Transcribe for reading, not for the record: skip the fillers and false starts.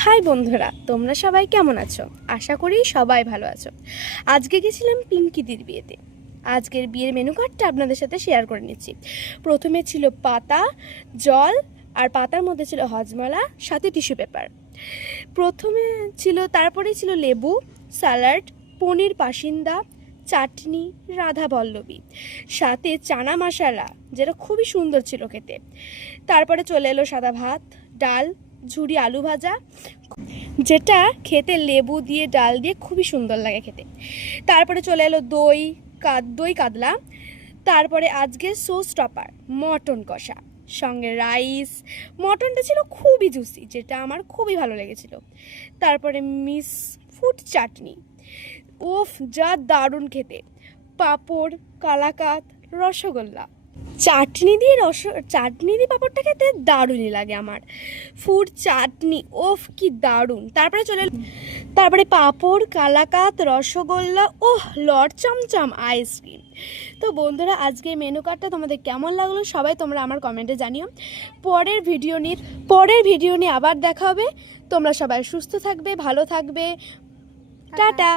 High বন্ধুরা, তোমরা সবাই কেমন আছো? আশা করি সবাই ভালো আছো। আজকে গেছিলাম পিঙ্কিদির বিয়েতে। আজকের বিয়ের মেনু কার্ডটা আপনাদের সাথে শেয়ার করে নিচ্ছি। প্রথমে ছিল পাতা, জল, আর পাতার মধ্যে ছিল হজমালা, সাথে টিস্যু পেপার। তারপরে ছিল লেবু, স্যালাড, পনির পাসিন্দা, চাটনি, রাধা বল্লভী, সাথে চানা মশলা, যেটা খুবই সুন্দর ছিল খেতে। তারপরে চলে এলো সাদা ভাত, ডাল, ঝুরি আলু ভাজা, যেটা খেতে লেবু দিয়ে ডাল দিয়ে খুবই সুন্দর লাগে খেতে। তারপরে চলে এলো দই কাতলা। তারপরে আজকে সোস টপার মটন কষা, সঙ্গে রাইস। মটনটা ছিল খুবই জুসি, যেটা আমার খুবই ভালো লেগেছিল। তারপরে মিক্স ফুড চাটনি, ওফ যা দারুণ খেতে। পাঁপড়, কালাকাঁদ, রসগোল্লা। চাটনি দিয়ে পাঁপড়টা খেতে দারুণই লাগে আমার। ফুড চাটনি, ওফ কি দারুণ। তারপরে পাঁপড়, কালাকাঁদ, রসগোল্লা, ওহ লট চমচম, আইসক্রিম। তো বন্ধুরা, আজকের মেনু কার্ডটা তোমাদের কেমন লাগলো সবাই তোমরা আমার কমেন্টে জানিও। পরের ভিডিও নিয়ে আবার দেখা হবে। তোমরা সবাই সুস্থ থাকবে, ভালো থাকবে। টাটা।